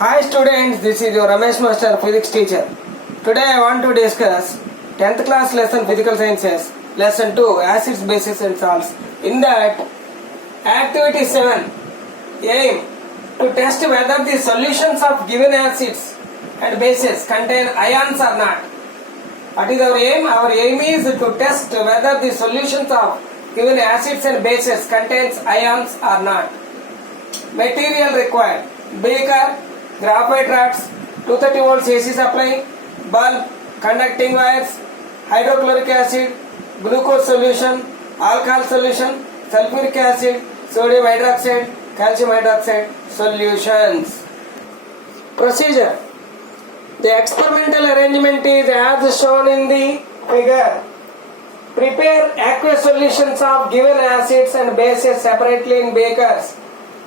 Hi students, this is your Ramesh Master, physics teacher. Today I want to discuss 10th class lesson physical sciences, lesson 2 acids, bases and salts. In that, activity 7, aim to test whether the solutions of given acids and bases contain ions or not. What is our aim? Our aim is to test whether the solutions of given acids and bases contains ions or not. Material required: beaker, graphite rods, 230 volts AC supply, bulb, conducting wires, hydrochloric acid, glucose solution, alcohol solution, sulfuric acid, sodium hydroxide, calcium hydroxide solutions. Procedure: the experimental arrangement is as shown in the figure. Prepare aqueous solutions of given acids and bases separately in beakers.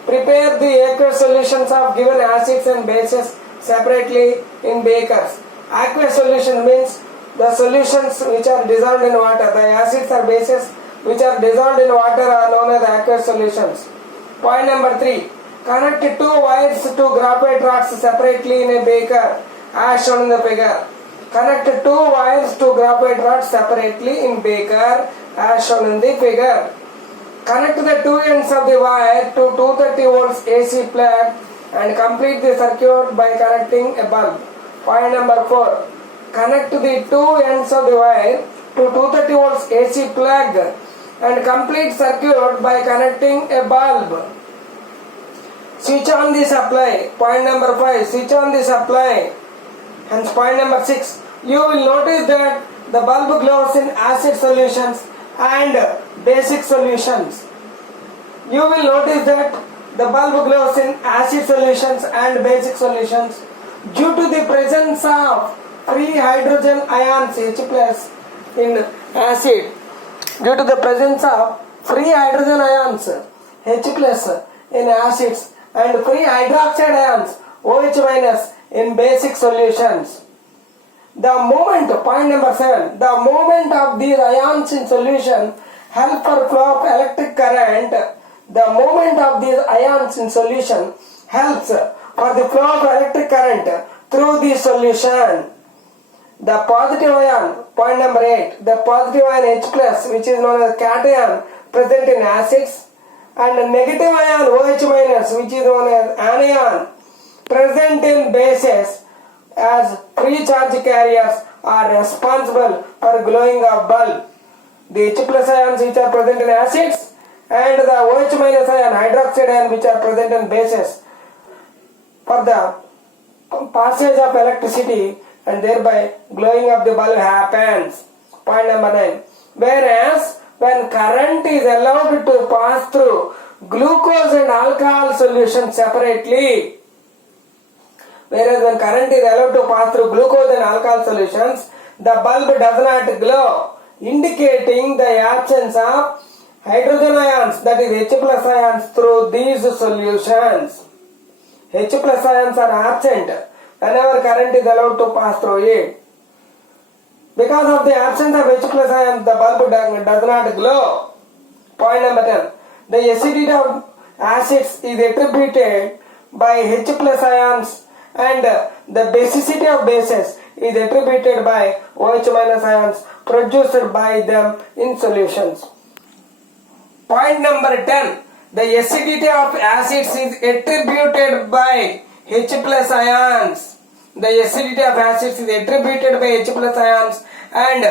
Prepare the aqueous solutions of given acids and bases separately in beakers. Aqueous solution means the solutions which are dissolved in water. The acids or bases which are dissolved in water are known as aqueous solutions. Point number 3. Connect two wires to graphite rods separately in a beaker as shown in the figure. Connect two wires to graphite rods separately in beaker as shown in the figure. Connect the two ends of the wire to 230 volts AC plug and complete the circuit by connecting a bulb. Point number 4. Connect the two ends of the wire to 230 volts AC plug and complete circuit by connecting a bulb. Switch on the supply. Point number 5. Switch on the supply. Hence point number 6. You will notice that the bulb glows in acid solutions and basic solutions. You will notice that the bulb glows in acid solutions and basic solutions due to the presence of free hydrogen ions H plus in acid. Due to the presence of free hydrogen ions H plus in acids and free hydroxide ions OH minus in basic solutions. The movement, point number 7, the movement of these ions in solution help for flow of electric current. The movement of these ions in solution helps for the flow of electric current through the solution. The positive ion, point number 8, the positive ion H plus, which is known as cation, present in acids, and the negative ion OH minus, which is known as anion, present in bases, as free charge carriers are responsible for glowing of bulb. The H plus ions which are present in acids and the OH minus ion hydroxide ion which are present in bases for the passage of electricity and thereby glowing of the bulb happens. Point number 9. Whereas when current is allowed to pass through glucose and alcohol solutions separately, whereas when current is allowed to pass through glucose and alcohol solutions, the bulb does not glow, indicating the absence of hydrogen ions, that is H plus ions, through these solutions. H plus ions are absent whenever current is allowed to pass through it. Because of the absence of H plus ions, the bulb does not glow. Point number 10. The acidity of acids is attributed by H plus ions and the basicity of bases is attributed by OH minus ions produced by them in solutions. Point number 10. The acidity of acids is attributed by H plus ions. The acidity of acids is attributed by H plus ions and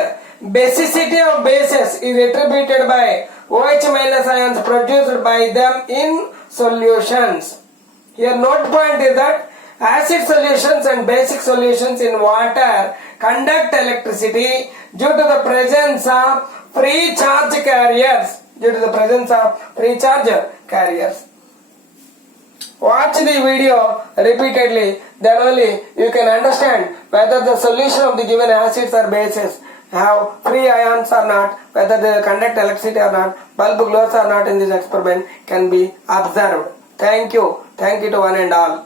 basicity of bases is attributed by OH minus ions produced by them in solutions. Here note point is that acid solutions and basic solutions in water conduct electricity due to the presence of free charge carriers. Watch the video repeatedly, then only you can understand whether the solution of the given acids or bases have free ions or not, whether they conduct electricity or not, bulb glows or not in this experiment can be observed. Thank you to one and all.